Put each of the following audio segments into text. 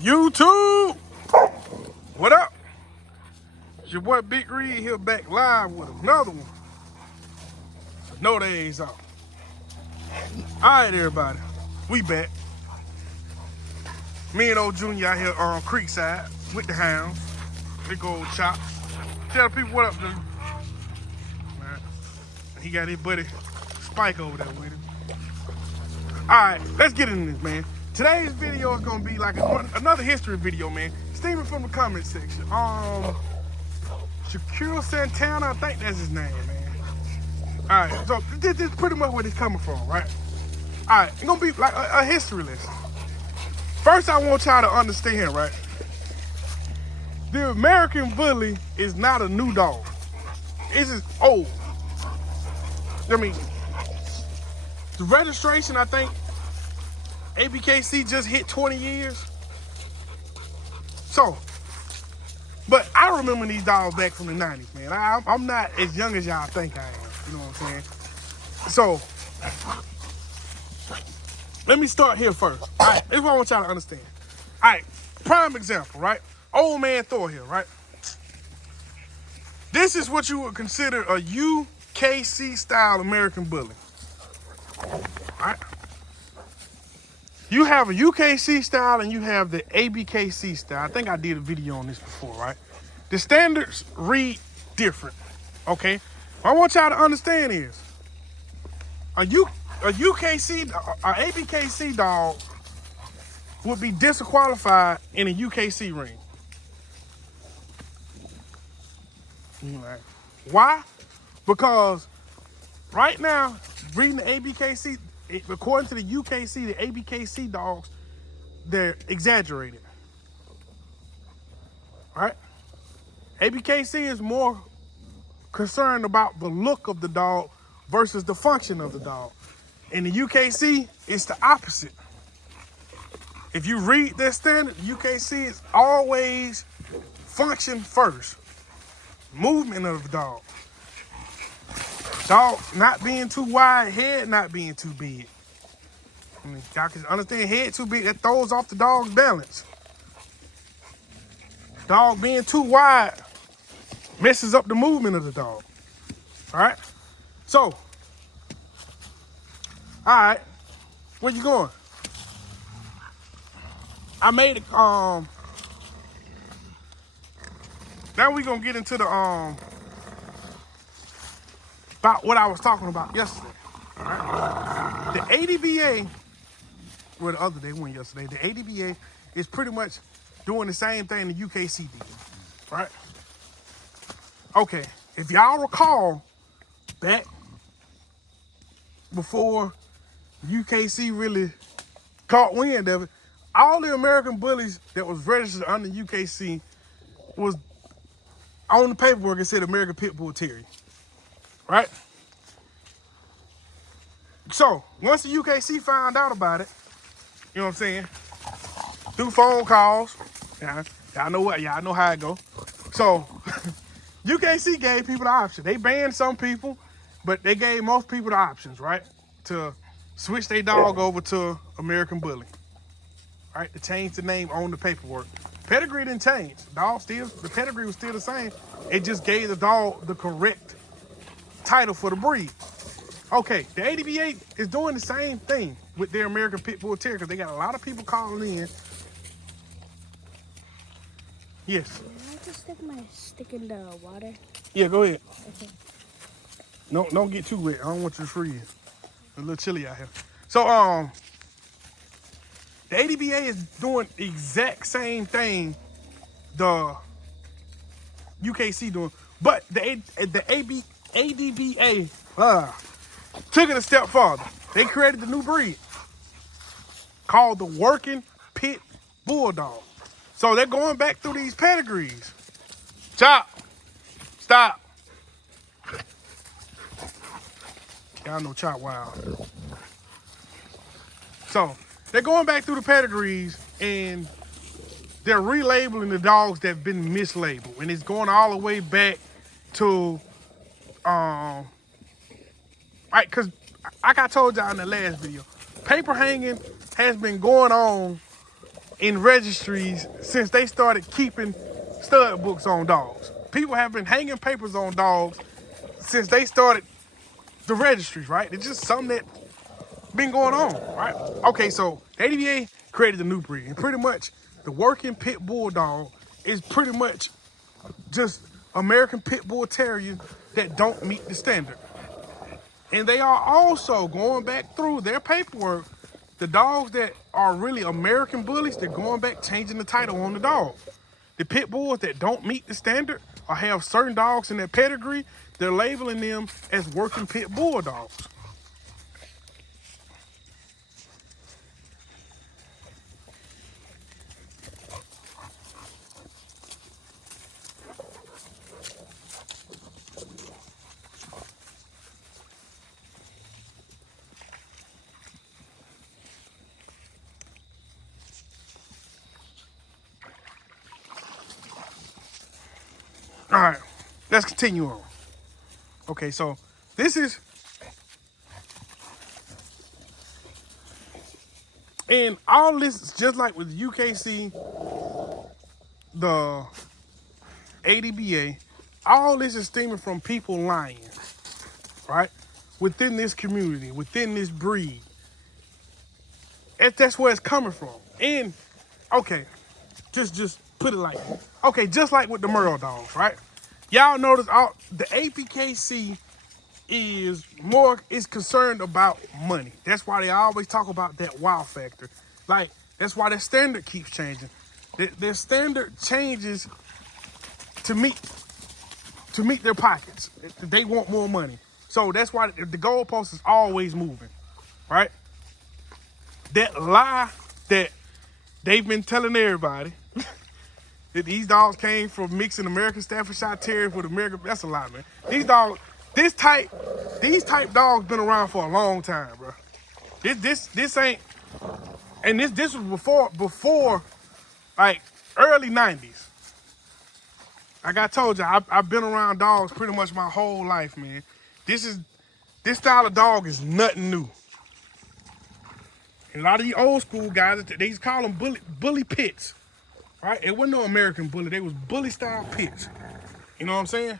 YouTube, what up? It's your boy Big Reed here, back live with another one. No days off. All right, everybody, we back. Me and old Junior out here on Creekside with the hounds. Big old chop. Tell the people what up, Junior. Right. He got his buddy Spike over there with him. All right, let's get into this, man. Today's video is gonna be like another history video, man. Steaming from the comment section. Shaquille Santana, I think that's his name, man. All right, so this is pretty much where it's coming from, right? All right, it's gonna be like a history lesson. First, I want y'all to understand, right? The American Bully is not a new dog. It's just old. I mean, the registration, I think, ABKC just hit 20 years. So, but I remember these dogs back from the 90s, man. I'm not as young as y'all think I am. You know what I'm saying? So, let me start here first. All right, this is what I want y'all to understand. All right, prime example, right? Old man Thor here, right? This is what you would consider a UKC style American Bully. All right? You have a UKC style and you have the ABKC style. I think I did a video on this before, right? The standards read different, okay? What I want y'all to understand is a ABKC dog would be disqualified in a UKC ring. Why? Because right now, reading the ABKC, according to the UKC, the ABKC dogs, they're exaggerated. Right? ABKC is more concerned about the look of the dog versus the function of the dog. In the UKC, it's the opposite. If you read their standard, UKC is always function first. Movement of the dog. Dog not being too wide, head not being too big. I mean, y'all can understand head too big, that throws off the dog's balance. Dog being too wide messes up the movement of the dog. All right? So, all right, where you going? I made it, now we gonna get into the, about what I was talking about yesterday. All right? The ADBA, well, the other day, one yesterday, the ADBA is pretty much doing the same thing the UKC did, right? Okay, if y'all recall, back before UKC really caught wind of it, all the American Bullies that was registered under UKC was on the paperwork. It said American Pit Bull Terrier, right? So once the UKC found out about it, you know what I'm saying, through phone calls, y'all know what, y'all know how it go. So UKC gave people the option. They banned some people, but they gave most people the options, right, to switch their dog over to American Bully, right, to change the name on the paperwork. Pedigree didn't change. The pedigree was still the same. It just gave the dog the correct title for the breed. Okay, the ADBA is doing the same thing with their American Pit Bull Terrier because they got a lot of people calling in. Yes. Can I just stick my stick in the water? Yeah, go ahead. Okay. No, don't get too wet. I don't want you to freeze. It's a little chilly out here. So, the ADBA is doing the exact same thing the UKC doing, but the ADBA took it a step farther. They created the new breed called the working pit bulldog. So they're going back through these pedigrees. Chop. Stop. Y'all know Chop wild. So they're going back through the pedigrees and they're relabeling the dogs that have been mislabeled. And it's going all the way back to, right, because like I told y'all in the last video, paper hanging has been going on in registries since they started keeping stud books on dogs. People have been hanging papers on dogs since they started the registries, right? It's just something that been going on, right? Okay, so the ABA created the new breed, and pretty much the working pit bulldog is pretty much just American pit bull terriers that don't meet the standard. And they are also going back through their paperwork. The dogs that are really American bullies, they're going back changing the title on the dog. The pit bulls that don't meet the standard or have certain dogs in their pedigree, they're labeling them as working pit bulldogs. All right, let's continue on. Okay, so this is, and all this is just like with UKC, the ADBA, all this is stemming from people lying, right? Within this community, within this breed. That's where it's coming from. And, okay, just put it like, okay, just like with the Merle dogs, right? Y'all notice the ABKC is concerned about money. That's why they always talk about that wow factor. Like, that's why their standard keeps changing. Their standard changes to meet their pockets. They want more money. So that's why the goalpost is always moving, right? That lie that they've been telling everybody that these dogs came from mixing American Staffordshire Terriers with American, that's a lie, man. These dogs, these type dogs been around for a long time, bro. This ain't, and this was before like early 90s. Like I told you, I've been around dogs pretty much my whole life, man. This style of dog is nothing new. And a lot of these old school guys, they used to call them bully pits, right? It wasn't no American bully. They was bully style pits. You know what I'm saying?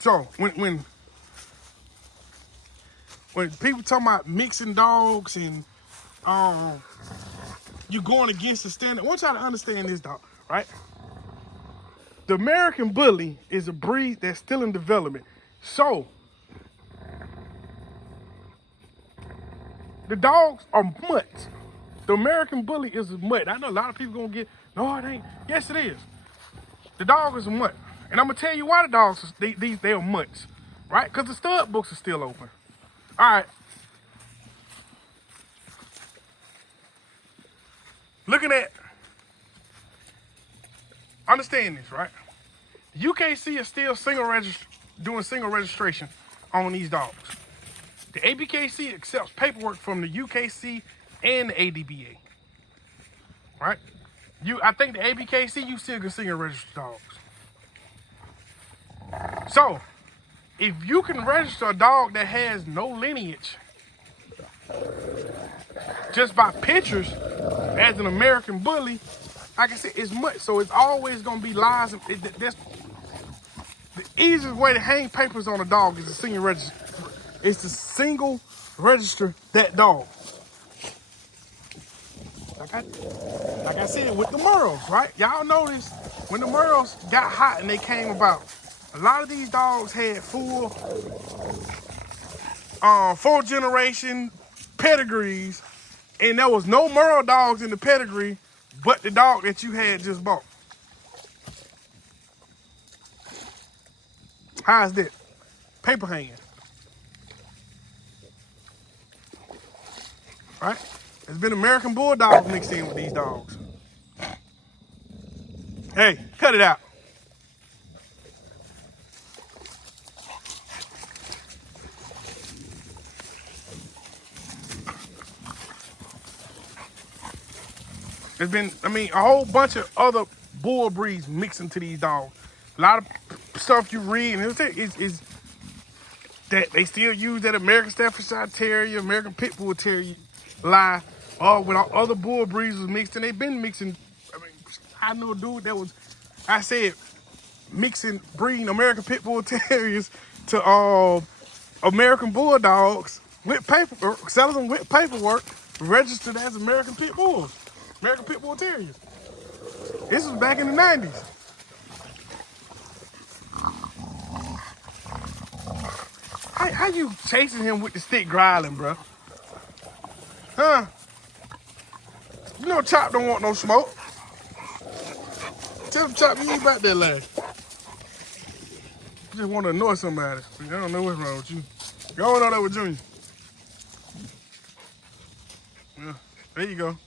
So when people talking about mixing dogs and you going against the standard, I want y'all to understand this, dog, right? The American bully is a breed that's still in development. So the dogs are mutts. The American bully is a mutt. I know a lot of people gonna get, no, it ain't. Yes, it is. The dog is a mutt. And I'm gonna tell you why the dogs, they are mutts, right? Because the stud books are still open. All right. Looking at, understand this, right? The UKC is still doing single registration on these dogs. The ABKC accepts paperwork from the UKC and the ADBA, right? I think the ABKC, you still can single register dogs. So, if you can register a dog that has no lineage just by pictures as an American bully, like I said, it's much. So it's always going to be lies. That's the easiest way to hang papers on a dog is to single register. It's to single register that dog. Like I said with the Merles, right? Y'all notice when the Merles got hot and they came about, a lot of these dogs had full 4th generation pedigrees, and there was no Merle dogs in the pedigree but the dog that you had just bought. How's that? Paper hanging. Right? There's been American Bulldogs mixed in with these dogs. Hey, cut it out. There's been, a whole bunch of other bull breeds mixed into these dogs. A lot of stuff you read and is that they still use that American Staffordshire Terrier, American Pit Bull Terrier lie. When other bull breeds was mixed, and they've been mixing. I mean, I know a dude that was, I said, breeding American Pit Bull Terriers to American Bulldogs with paperwork, selling them with paperwork, registered as American Pit Bulls, American Pit Bull Terriers. This was back in the 90s. How you chasing him with the stick growling, bro? Huh? You know Chop don't want no smoke. Tell him, Chop, you ain't about that life. You just want to annoy somebody. I don't know what's wrong with you. You all know that with Junior. Yeah, there you go.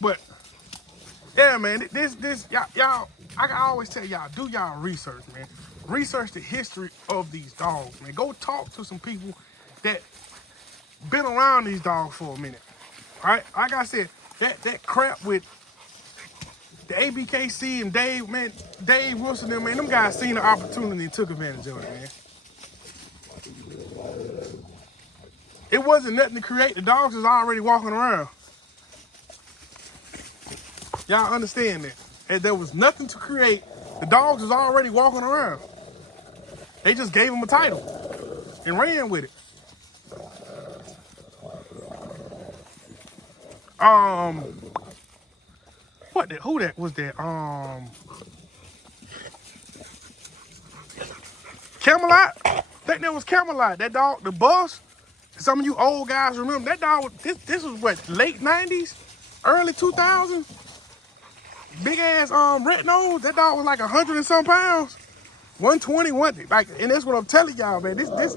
But, yeah, man, y'all, I can always tell y'all, do y'all research, man. Research the history of these dogs, man. Go talk to some people that been around these dogs for a minute. All right? Like I said, that crap with the ABKC and Dave Wilson, them guys seen the opportunity and took advantage of it, man. It wasn't nothing to create. The dogs was already walking around. Y'all understand that? And there was nothing to create. The dogs was already walking around. They just gave them a title and ran with it. Who that was that? Camelot? I think that was Camelot. That dog, the boss. Some of you old guys remember that dog. This was what, late 90s, early 2000s. Big ass red nose. That dog was like 100 and some pounds. 120, and that's what I'm telling y'all, man. This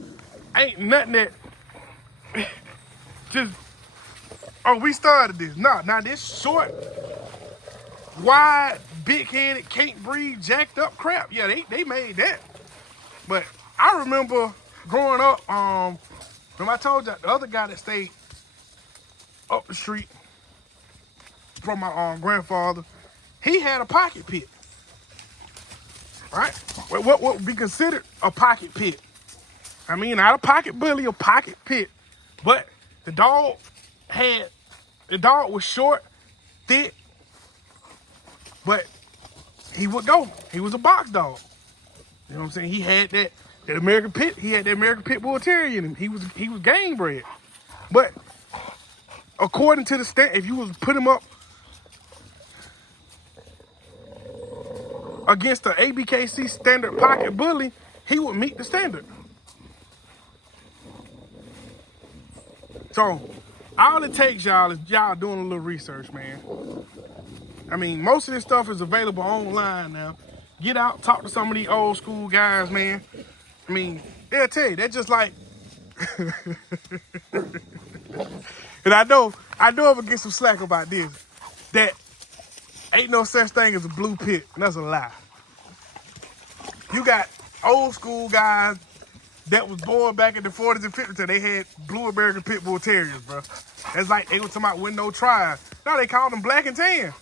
ain't nothing that just, we started this. Nah, now this short, wide, big-headed, can't breathe, jacked up crap. Yeah, they made that. But I remember growing up, when I told you the other guy that stayed up the street from my grandfather, he had a pocket pit. Right? What would be considered a pocket pit? I mean, not a pocket bully, a pocket pit. But the dog was short, thick, but he would go. He was a box dog. You know what I'm saying? He had that American Pit. He had that American Pit Bull Terrier in him. He was game bred. But according to the stat, if you was put him up against the ABKC standard pocket bully, he would meet the standard. So all it takes, y'all, is y'all doing a little research, man. I mean, most of this stuff is available online now. Get out, talk to some of these old school guys, man. I mean, they'll tell you, they're just like, and I know I'm gonna get some slack about this, that ain't no such thing as a blue pit, and that's a lie. You got old school guys that was born back in the 40s and 50s, they had blue American Pit Bull Terriers, bro. It's like they were talking about window tribe. No, they called them black and tan.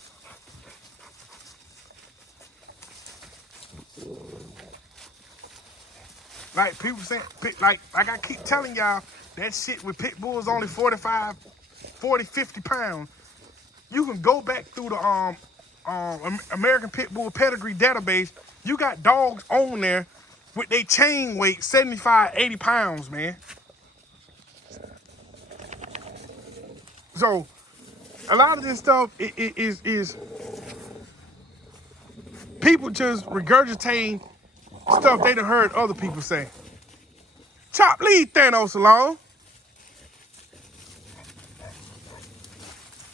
Like people saying, like I keep telling y'all, that shit with pit bulls only 45, 40, 50 pounds. You can go back through the American Pit Bull pedigree database. You got dogs on there with their chain weight 75, 80 pounds, man. So a lot of this stuff is people just regurgitating stuff they done heard other people say. Chop, leave Thanos alone.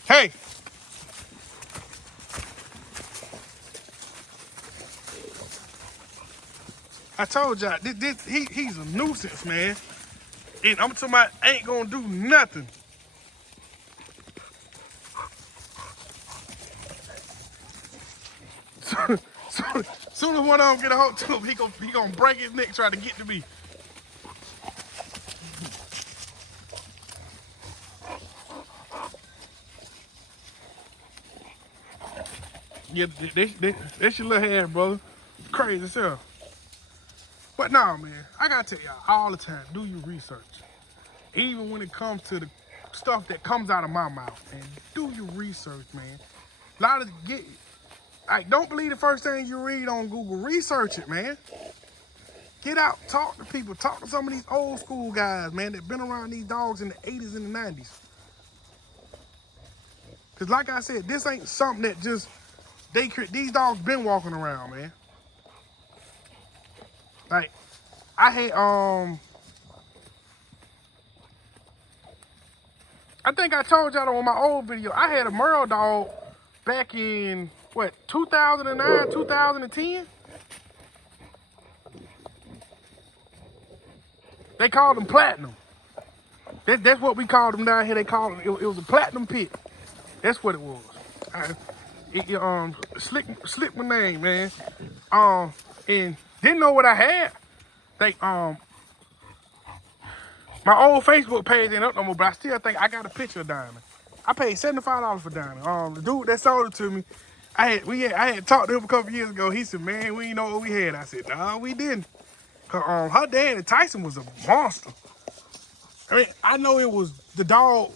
Hey. I told y'all, he's a nuisance, man. And I'm talking about ain't gonna do nothing. So soon as one of them get a hold to him, he gonna break his neck trying to get to me. Yeah, that's your little hair, brother. Crazy as hell. But nah, man, I gotta tell y'all all the time, do your research. Even when it comes to the stuff that comes out of my mouth, man, do your research, man. A lot of don't believe the first thing you read on Google. Research it, man. Get out, talk to people, talk to some of these old school guys, man, that been around these dogs in the 80s and the 90s. Cause like I said, this ain't something that just these dogs been walking around, man. Like, I had I think I told y'all on my old video, I had a Merle dog back in what, 2009, 2010? They called them platinum. That's what we called them down here. They called them, it was a platinum pit. That's what it was. Slipped my name, man. And didn't know what I had. My old Facebook page ain't up no more, but I still think I got a picture of Diamond. I paid $75 for Diamond. The dude that sold it to me, I had talked to him a couple years ago. He said, "Man, we didn't know what we had." I said, "No, we didn't." Cause her dad, Tyson, was a monster. I mean, I know it was the dog.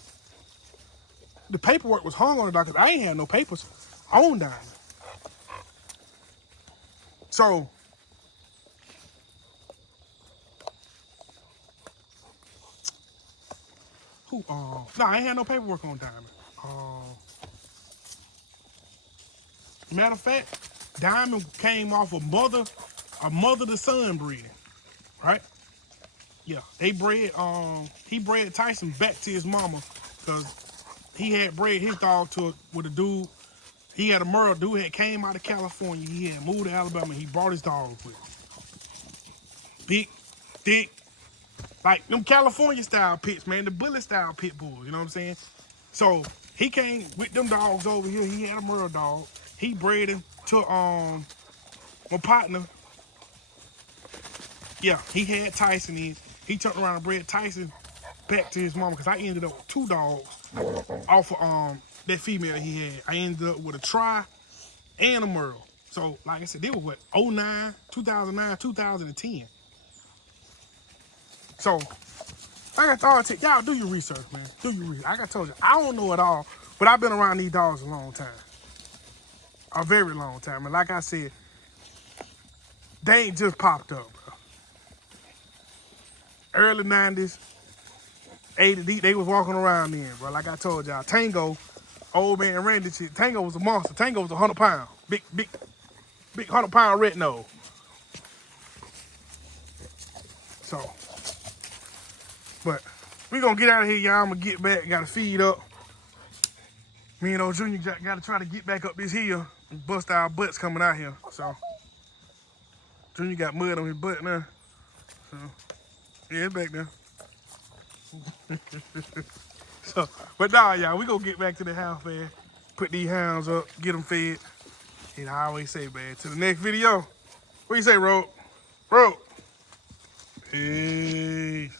The paperwork was hung on the dog because I ain't had no papers on Diamond. So, no, I ain't had no paperwork on Diamond. Matter of fact, Diamond came off a mother to son breeding, right? Yeah, he bred Tyson back to his mama because he had bred his dog with a dude. He had a Merle dude that came out of California. He had moved to Alabama. And he brought his dog with him. Big, thick, like them California style pits, man, the bullet style pit bulls. You know what I'm saying? So he came with them dogs over here. He had a Merle dog. He bred him to my partner. Yeah, he had Tyson in. He turned around and bred Tyson back to his mama because I ended up with 2 dogs off of that female he had. I ended up with a Tri and a Merle. So, like I said, they were what, 09, 2009, 2010. So, like I told y'all, do your research, man. Do your research. Like I told you, I don't know it all, but I've been around these dogs a long time. A very long time. And like I said, they ain't just popped up, bro. Early 90s, 80s, they was walking around then, bro. Like I told y'all, Tango, old man Randy shit, Tango was a monster. Tango was 100 pounds. Big 100-pound red nose. So, but we gonna get out of here, y'all. I'm gonna get back, gotta feed up. Me and old Junior gotta try to get back up this hill and bust our butts coming out here. So, Junior got mud on his butt now. So, yeah, it's back there. So, but nah, y'all, we gonna get back to the house, man. Put these hounds up, get them fed. And I always say, man, to the next video. What you say, Ro? Peace.